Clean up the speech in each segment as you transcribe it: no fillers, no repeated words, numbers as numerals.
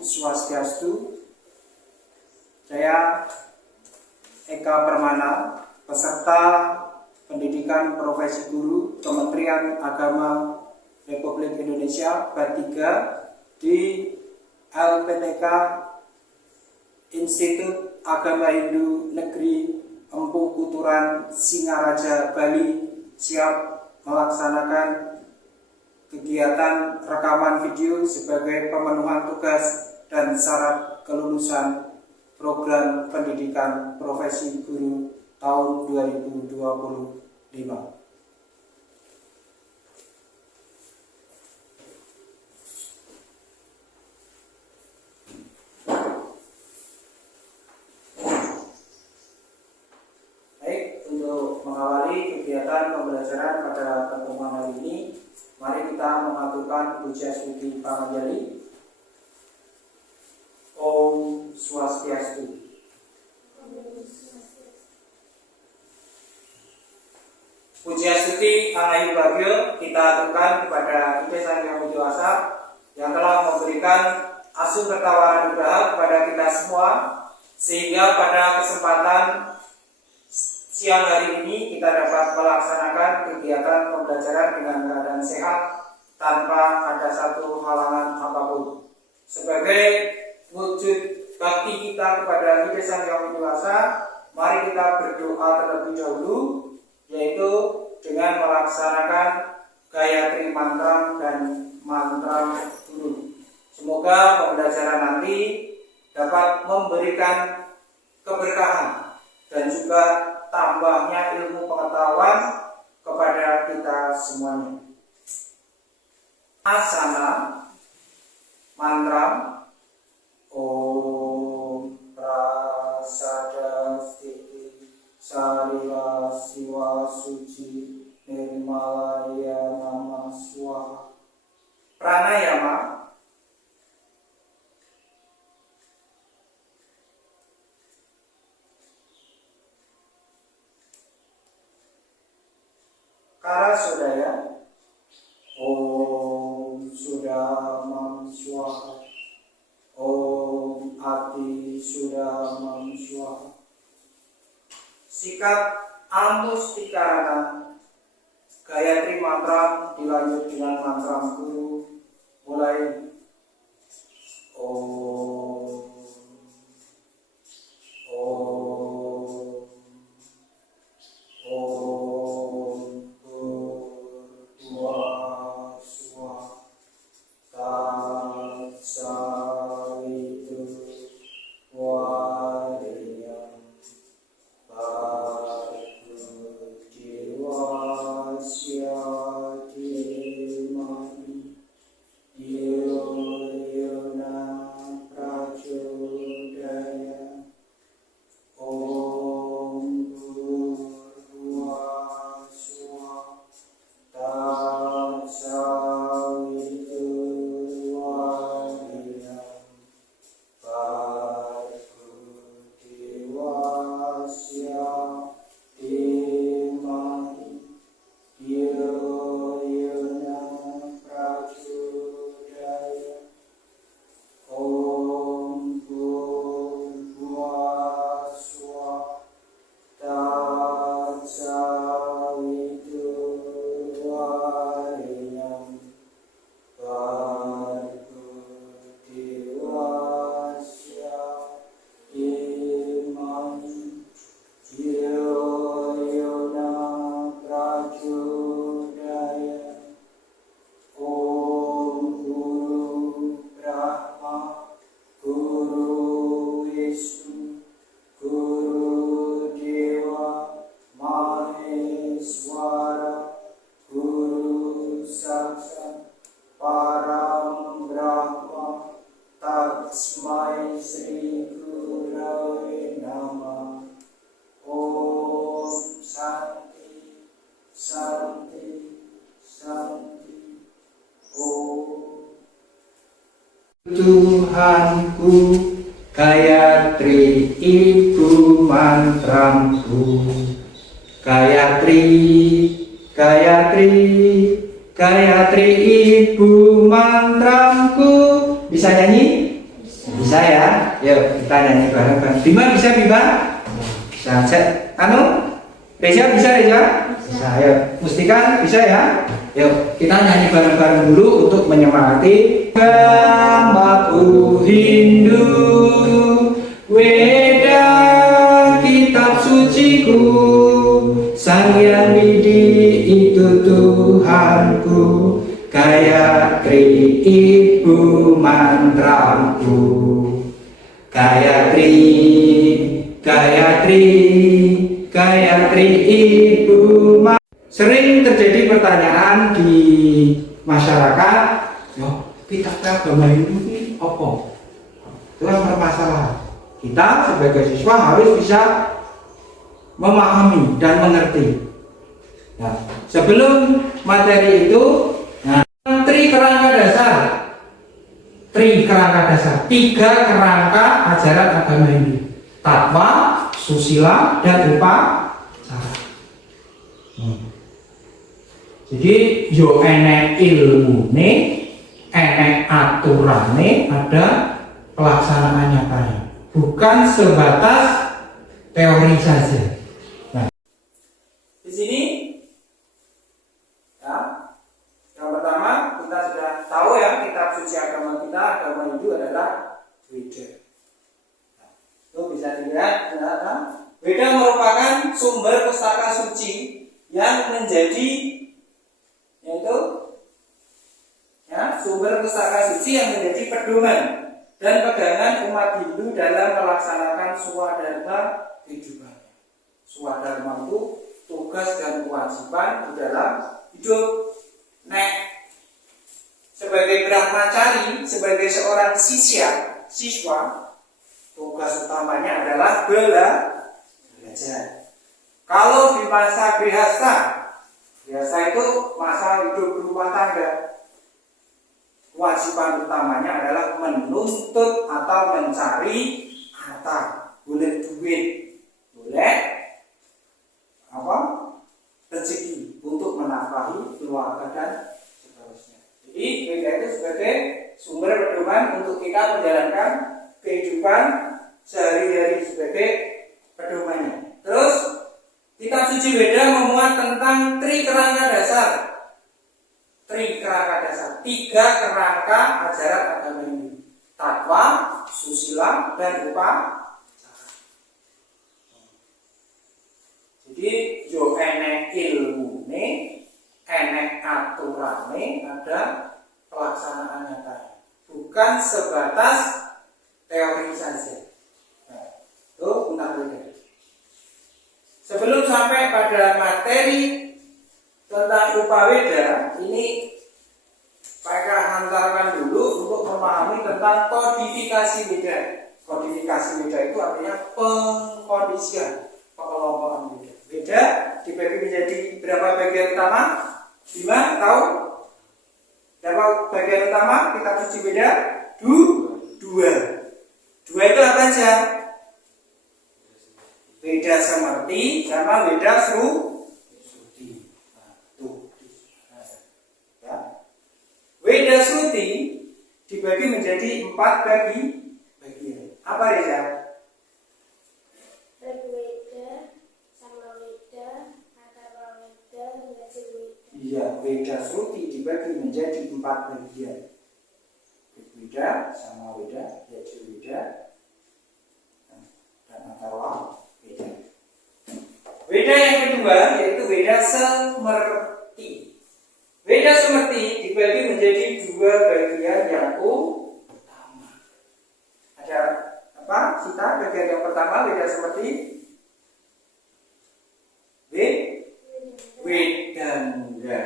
Swastiastu. Saya Eka Permana, peserta pendidikan profesi guru Kementerian Agama Republik Indonesia bab 3 di LPTK Institut Agama Hindu Negeri Empu Kuturan Singaraja, Bali, siap melaksanakan kegiatan rekaman video sebagai pemenuhan tugas dan syarat kelulusan program pendidikan profesi guru tahun 2025. Baik, untuk mengawali kegiatan pembelajaran pada pertemuan hari ini, mari kita mengaturkan puja stuti Pamanjali. Om Swastiastu. Puja stuti Anayu Bagyo kita aturkan kepada Ide Sang Hyang Widi Wasa yang telah memberikan asuh ketawaran usaha kepada kita semua, sehingga pada kesempatan siang hari ini kita dapat melaksanakan kegiatan pembelajaran dengan keadaan sehat tanpa ada satu halangan apapun. Sebagai wujud bakti kita kepada Ide Sang Hyang Widi Wasa, mari kita berdoa terlebih dahulu, yaitu dengan melaksanakan Gayatri Mantra dan Mantra Guru. Semoga pembelajaran nanti dapat memberikan keberkahan dan juga tambahnya ilmu pengetahuan kepada kita semuanya. Asana mantra Om Prasada Stiti Sarila Siwa Suci Nirmalaya Nama Swaha. Pranayama Karasodaya Om Sudamam Swaha. Om Ati Sudamam Swaha. Sikap Amustikarana Gayatri Mantra dilanjut dengan mantra guru. Mulai. Om Om Om Bhurva Swaha Tatsavitu Varenyam Bhargavasya Dhimani Dhiyo Yona Prachodaya. Om Bhurva Swaha Tatsavitu Varenyam Bhargavasya Dhimani Dhiyo Yona Prachodaya. Om Bhurva Swaha Tatsavitu Varenyam Bhargavasya Dhimani Dhiyo Yona Prachodaya. Om Guru Brahma Guru Vishnu Guru Deva Maheswara Guru Saksat Param Brahma Tatsmai Sri Gurave Namah. Om Santi Santi Santi. Om Tuhanku, Gayatri Ibu mantramku. Gayatri, Gayatri, Gayatri Ibu mantramku. Bisa nyanyi? Bisa ya? Yuk kita nyanyi bareng-bareng. Bima bisa Bima? Bisa. Reza bisa Reza? Bisa. Ayo, Mustika bisa ya? Yuk kita nyanyi bareng-bareng dulu untuk menyemangati. Gambaku Hindu, Weda kitab suciku, Sang Hyang Widi itu Tuhanku, Gayatri ibu mantraku. Gayatri, Gayatri, Gayatri ibu mantraku. Sering terjadi pertanyaan di masyarakat, yo kitab agama Hindu ini apa? Itu kan permasalahan. Kita sebagai siswa harus bisa memahami dan mengerti. Nah, sebelum materi itu, tiga kerangka ajaran agama Hindu: tatwa, susila, dan upacara. Jadi yo enek ilmune, enek aturane, ada pelaksanaannya kayak. Bukan sebatas teori saja. Nah, di sini ya, yang pertama kita sudah tahu ya, kitab suci agama kita, agama Hindu adalah Weda. Nah, itu bisa dilihat, Weda merupakan sumber pustaka suci yang menjadi, yaitu ya, sumber pustaka suci yang menjadi pedoman dan pegangan umat Hindu dalam melaksanakan swadharma kehidupannya. Swadharma itu tugas dan kewajiban di dalam hidup. Sebagai brahmacari, sebagai seorang siswa, tugas utamanya adalah belajar. Kalau di masa grihasta itu masa hidup berumah tangga, kewajiban utamanya adalah menuntut atau mencari harta, boleh duit, boleh rezeki untuk menafkahi keluarga dan seterusnya. Jadi Weda itu sebagai sumber pedoman untuk kita menjalankan kehidupan sehari-hari sebagai pedomannya. Terus kitab suci Weda memuat tentang kerangka dasar, tiga kerangka ajaran agama Hindu: tatwa, susila, dan upacara. Jadi yo enek ilmune, enek aturane, ada pelaksanaannya kayak. Bukan sebatas teori saja. Nah, itu tentang Weda. Sebelum sampai pada materi tentang Upaweda, ini mereka hantarkan dulu untuk memahami tentang kodifikasi Weda. Kodifikasi Weda itu artinya pengkondisian, pengelompokan Weda. Weda dibagi menjadi berapa bagian utama? Bima tahu? Berapa bagian utama kitab suci Weda? Dua. Dua itu apa saja? Weda Semerti sama Weda Sruti. Ya. Weda Sruti dibagi menjadi 4 bagian. Apa Reza? Weda, Samaweda, Atharwaweda, Yajurweda. Iya, Weda Sruti dibagi menjadi 4 bagian. Weda, Samaweda, Yajurweda, dan Atharwaweda. Weda yang kedua yaitu Weda Semerti. Weda Semerti dibagi menjadi 2 bagian yang utama. Ada apa? Sita, bagian yang pertama Weda Semerti. Wedanga.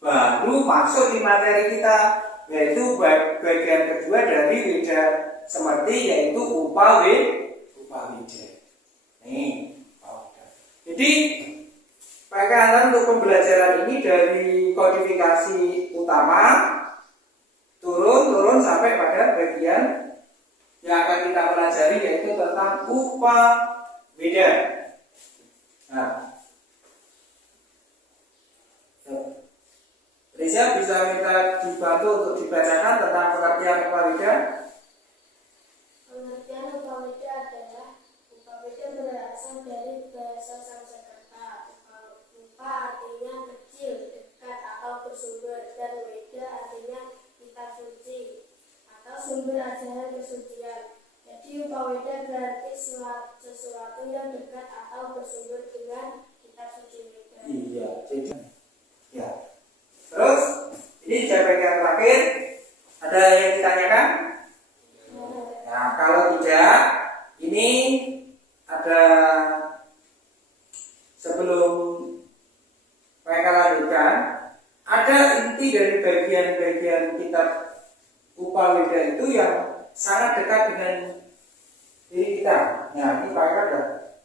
Baru masuk di materi kita, yaitu bagian kedua dari Weda Semerti, yaitu Upaweda. Nih, jadi pakaian untuk pembelajaran ini dari kodifikasi utama turun sampai pada bagian yang akan kita pelajari, yaitu tentang Upaweda. Nah, Reza bisa minta dibantu untuk dibacakan tentang pengertian Upaweda. dari bahasa Sanskerta. Upa artinya kecil, dekat atau bersumber, dan Weda artinya kitab suci atau sumber ajaran kesucian. Jadi Upaweda berarti sesuatu yang dekat atau bersumber dengan kitab suci Weda. Iya, jadi ya. Terus ini jawaban yang terakhir. Ada yang ditanyakan? Nah, kalau tidak, ini ada sebelum mereka lanjutkan, ada inti dari bagian-bagian kitab Upaweda itu yang sangat dekat dengan diri kita. Nah, ini mereka ada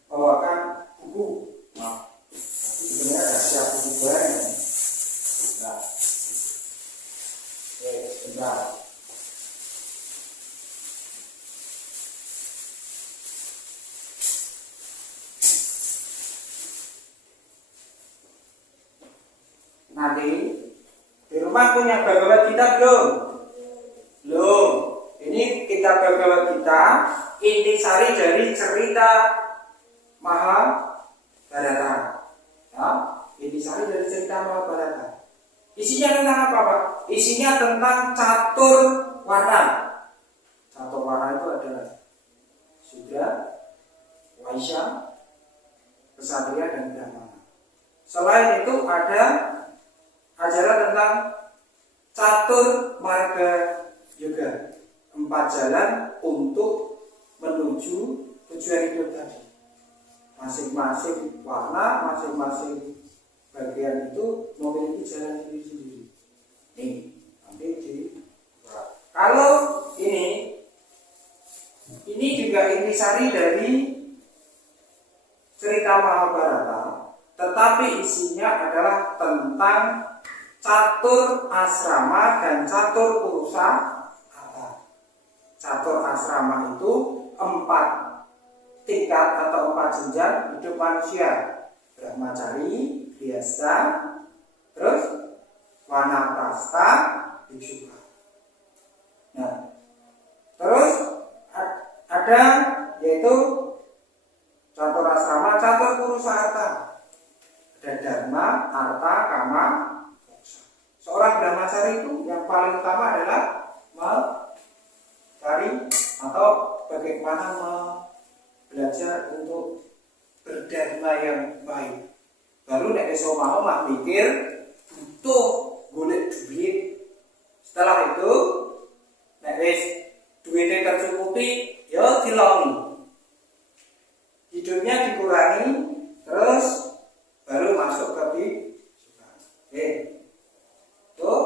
bawakan buku. Nah, tapi sebenarnya ada siap buku bareng. Nah, sebentar. Nanti di rumah punya Bhagavad Gita belum? Belum. Ini kitab Bhagavad Gita intisari dari cerita Mahabharata. Ya, intisari dari cerita Mahabharata. Isinya tentang apa, Pak? Isinya tentang catur warna. Catur warna itu adalah Sudra, Waisya, Ksatria, dan Brahmana. Selain itu ada ajaran tentang catur marga yoga, 4 jalan untuk menuju tujuan hidup tadi. Masing-masing warna, masing-masing bagian itu memiliki jalan sendiri-sendiri. Nih, nanti di kalau ini juga intisari dari cerita Mahabharata, tetapi isinya adalah tentang catur asrama dan catur purusa kata. Catur asrama itu 4 tingkat atau 4 jenjang hidup manusia: brahmacari, biasa, terus wanaprastha, bhikshuka. Nah, terus ada yaitu catur asrama, catur purusa arta. Ada dharma, arta, kama, moksa. Seorang brahmacari itu yang paling utama adalah mencari atau bagaimana belajar untuk berdharma yang baik. Baru nek iso mau mak mikir butuh golek duit. Setelah itu nek wis duitnya tercukupi, ya dilongi. Hidupnya dikurangi, terus baru masuk ke bhikshuka. Oke. Tuh.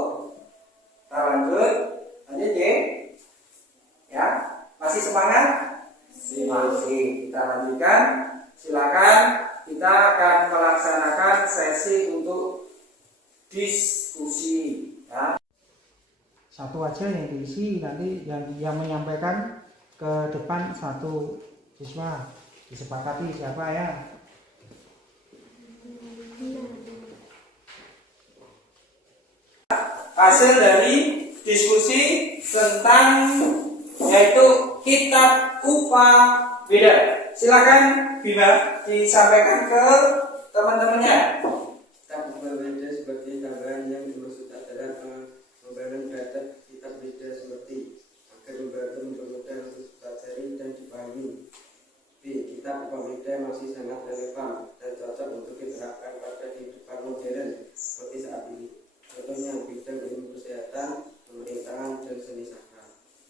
Kita lanjut ya. Ya, masih semangat? Masih. Kita lanjutkan. Silakan, kita akan melaksanakan sesi untuk diskusi. Ya. Satu aja yang diisi, nanti yang menyampaikan ke depan satu siswa. Disepakati siapa ya? Hasil dari diskusi tentang yaitu kitab Upaweda. Silakan Bima disampaikan ke teman-temannya. Kitab Upaweda sebagai tambahan yang dimaksud adalah membangun data kitab Weda seperti agar membantu mempermudah untuk dipelajari dan dipahami. B. Kitab Upaweda masih sangat relevan dan cocok untuk diterapkan pada kehidupan modern seperti saat ini. Contohnya bidang ilmu kesehatan, pemerintahan, dan seni sastra.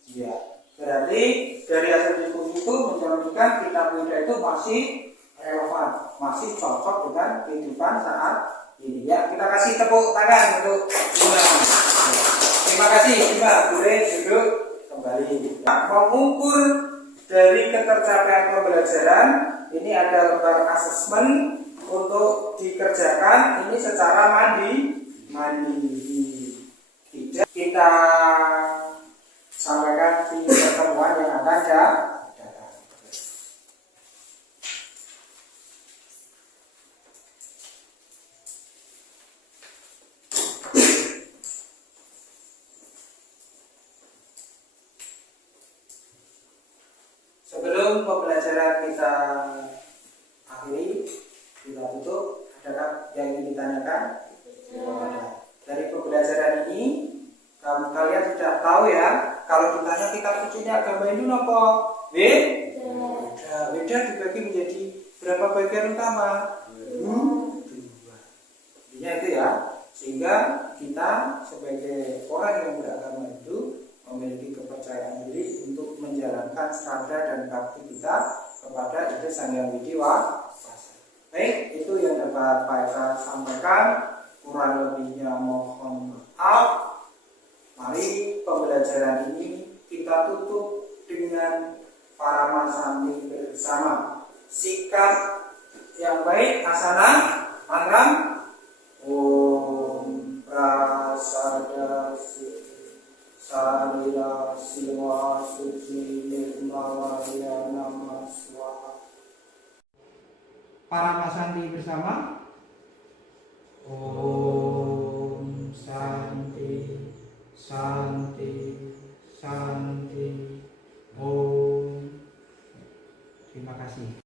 Iya, berarti dari hasil diskusi itu mencerminkan kitab Weda itu masih relevan, masih cocok dengan kehidupan saat ini. Ya, kita kasih tepuk tangan untuk Bima. Terima kasih Bima, boleh duduk kembali. Mengukur dari ketercapaian pembelajaran, ini ada lembar asesmen untuk dikerjakan ini secara mandiri. Tidak kita sampaikan di pertemuan yang akan datang. Sebelum pembelajaran kita akhiri, kita tutup. Adakah yang ingin ditanyakan? Ada. Dari pembelajaran ini kalian sudah tahu ya, kalau ditanya kitab suci ini agama Hindu apa? Weda dibagi menjadi berapa bagian utama? Dua. Intinya itu ya, sehingga kita sebagai orang yang beragama Hindu memiliki kepercayaan diri untuk menjalankan sadar dan bakti kita kepada Ida Sang Hyang Widi Wasa. Baik, itu yang dapat Pak Eka sampaikan. Kurang lebihnya mohon maaf. Mari pembelajaran ini kita tutup dengan Paramasanti bersama. Sikap yang baik, asana, mantra. Om Prasada Sarila Siwa Suci Nirmalaya Nama Swaha. Paramasanti bersama. Om Santi Santi Santi Om. Terima kasih.